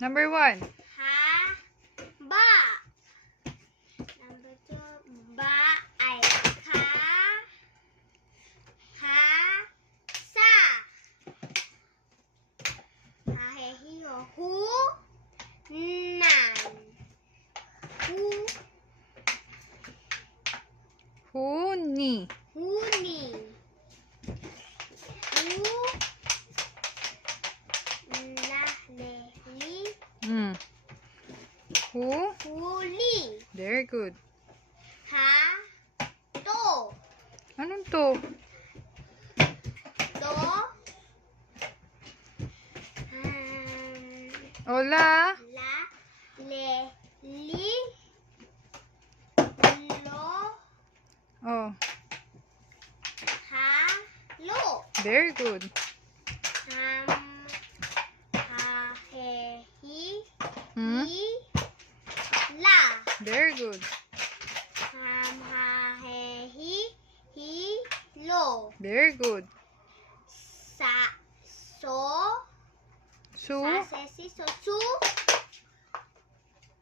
Number 1. Ha, ba. Number 2, ba ay ka, ha, sa. Ha, he, hi, ho, hu, nan. Hu, Huni. huni. Hu, la, le, li, huli. Very good. Ha, to. Anong to? To. Ola. La, le, li, lo, Oh, ha, lo. very good. Ha, he, hi, hi, la. Very good. Ha, he, hi, lo. Very good. Sa, so, Su. sa, se, si, so, su,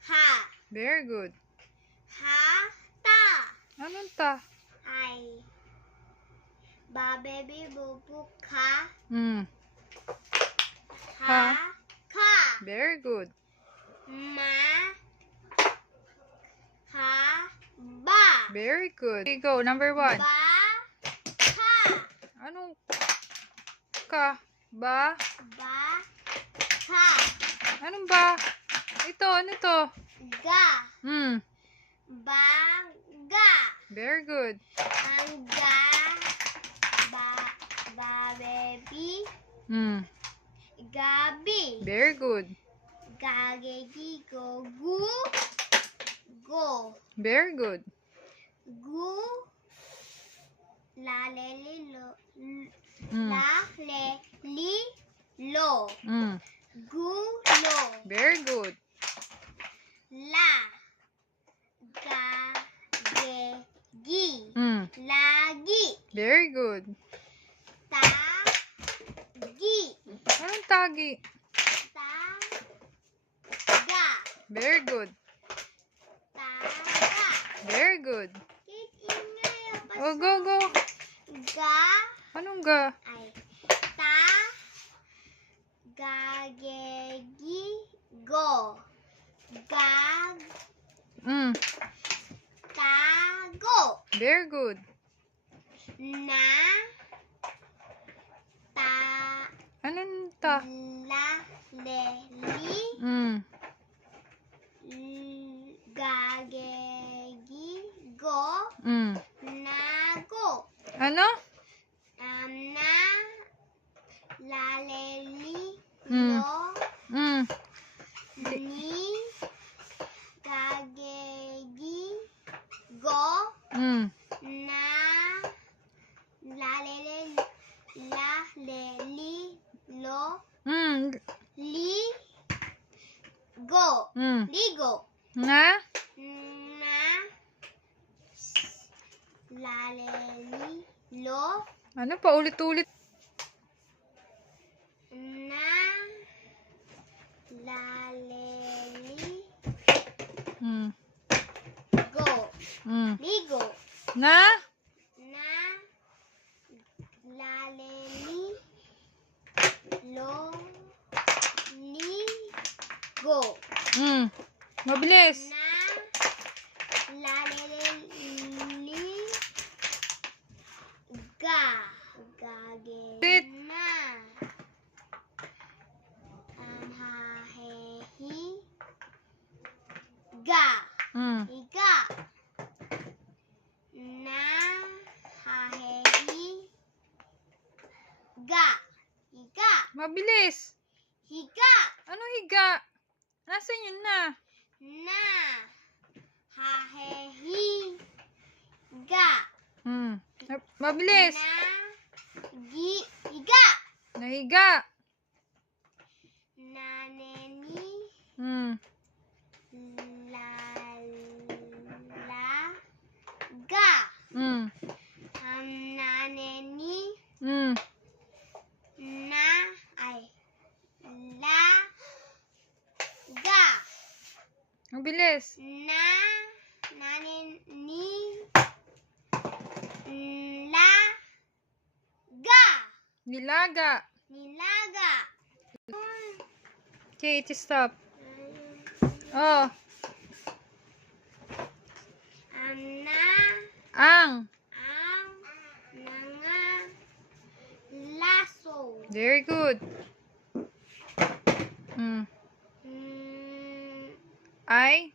ha. Very good. Ha, ta. Anong ta? Ay. Ba, baby, bubu, ka. Ha. Ka. Very good. Ma, ha, ba. Very good. Okay, go. Number 1. Ba, ka. Anong ka? Ba? Ba, ka. Anong ba? Ito, ano to? Ga. Ba. Ga. Very good. Ang ga, ba, baby, gabi. Very good. Gagegi, go, gu, go. Very good. Gu, la, le, li, lo, la, le, li, lo. Gulo. Very good. La, ga, ge, gi. Lagi. Very good. Ta, gi. Anong tagi? Ta, ga. Very good. Ta, ga. Very good. Ingay ang Oh, go, go. Ga, Anong ga? ay, ta, ga, ge, gi, go. Gag, tago. Very good. Na, ta, Anong ta? la, le, li, ga, ge, gi, go. Nago. Ano? Na, la, le, li, lo, ni, ga, ge, gi, go. Na, la, le, li, lo, li, go. Ligo. Na? Na, la, le, li, lo, Ano pa? Ulit-ulit. na, la, le, li, go. Ligo. Na? Na, la, le, li, lo, li, go. Mabilis. Na, la, le, li, ga. Gage. Ulit. Na. Ha, he, hi, ga. Higa. Na, ha, he, hi, ga. Higa. Mabilis. Higa. Anong higa? Nasaan yun na? Na, ha, he, hi, ga. Mabilis. Na, gi, higa. Nahiga. Na, ne, ni, la, ga. Na, ne, ni, na, ay, la, Mabilis. Nanin, la, ga. Nilaga. Nilaga. Okay, it stop. Oh. Ang. Laso. Very good. Ay.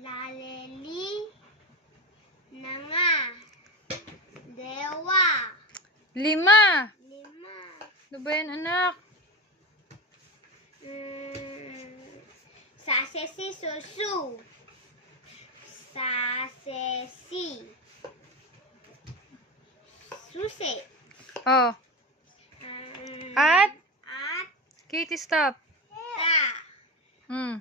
Laleli. Nanga. Dewa. 5. 5. Ano ba yan, anak? Sasesi susu. Sasesi. Susi. Oh. At. At. Katie, stop. Ta.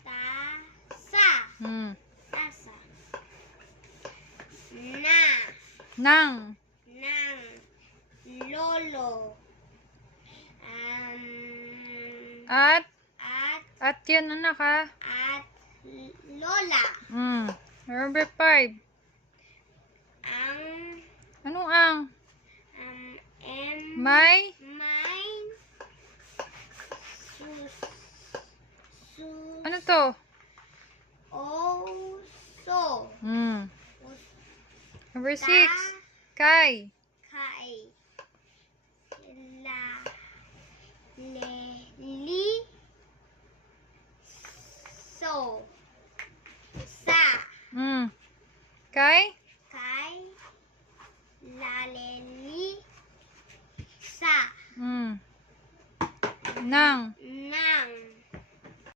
Tasa. Tasa. Nang. Nang. Lolo. At. At. At yan, anak, ha? At. Lola. Number 5. Ang. Anong ang? May. May. Ano to? Oso. Number 6. Kay. Kai. Li. So. Sa. Kay. Kai. Laleli. Sa. Nang.